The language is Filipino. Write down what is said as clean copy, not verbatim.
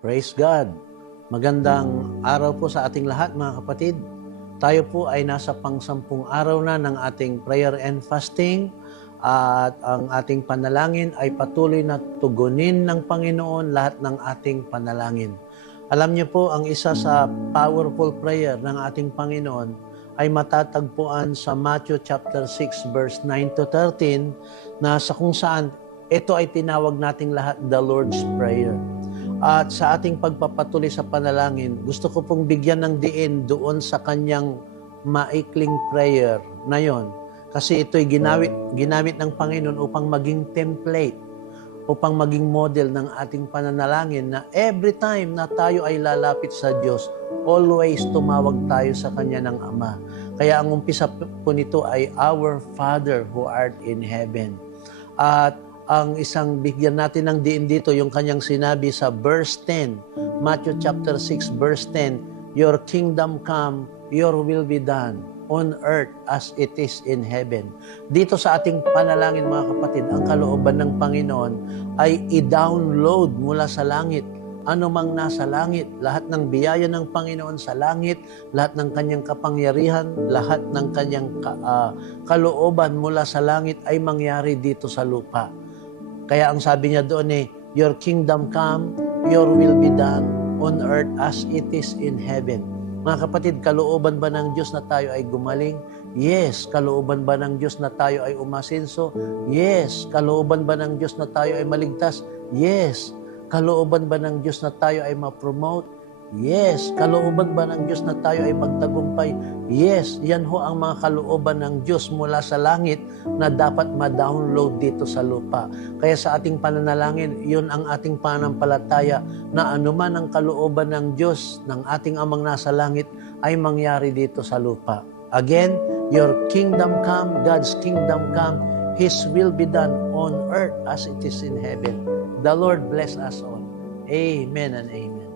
Praise God! Magandang araw po sa ating lahat mga kapatid. Tayo po ay nasa pang-10 araw na ng ating prayer and fasting at ang ating panalangin ay patuloy na tugunin ng Panginoon lahat ng ating panalangin. Alam niyo po, ang isa sa powerful prayer ng ating Panginoon ay matatagpuan sa Matthew chapter 6 verse 9 to 13 na sa kung saan ito ay tinawag nating lahat the Lord's Prayer. At sa ating pagpapatuloy sa panalangin, gusto ko pong bigyan ng diin doon sa kanyang maikling prayer na yon. Kasi ito'y ginamit ng Panginoon upang maging template, upang maging model ng ating pananalangin na every time na tayo ay lalapit sa Diyos, always tumawag tayo sa Kanya ng Ama. Kaya ang umpisa po nito ay Our Father who art in heaven. At ang isang bigyan natin ng diin dito, yung kanyang sinabi sa verse 10, Matthew chapter 6 verse 10, Your kingdom come, your will be done on earth as it is in heaven. Dito sa ating panalangin mga kapatid, ang kalooban ng Panginoon ay i-download mula sa langit ano mang nasa langit, lahat ng biyaya ng Panginoon sa langit, lahat ng kanyang kapangyarihan, lahat ng kanyang kalooban mula sa langit ay mangyari dito sa lupa. Kaya ang sabi niya doon Your kingdom come, your will be done on earth as it is in heaven. Mga kapatid, kalooban ba ng Diyos na tayo ay gumaling? Yes. Kalooban ba ng Diyos na tayo ay umasenso? Yes. Kalooban ba ng Diyos na tayo ay maligtas? Yes. Kalooban ba ng Diyos na tayo ay ma-promote? Yes. Kalooban ba ng Diyos na tayo ay magtagumpay? Yes. Yan ho ang mga kalooban ng Diyos mula sa langit na dapat ma-download dito sa lupa. Kaya sa ating pananalangin, yun ang ating pananampalataya na anuman ang kalooban ng Diyos, ng ating amang nasa langit, ay mangyari dito sa lupa. Again, your kingdom come, God's kingdom come, His will be done on earth as it is in heaven. The Lord bless us all. Amen and amen.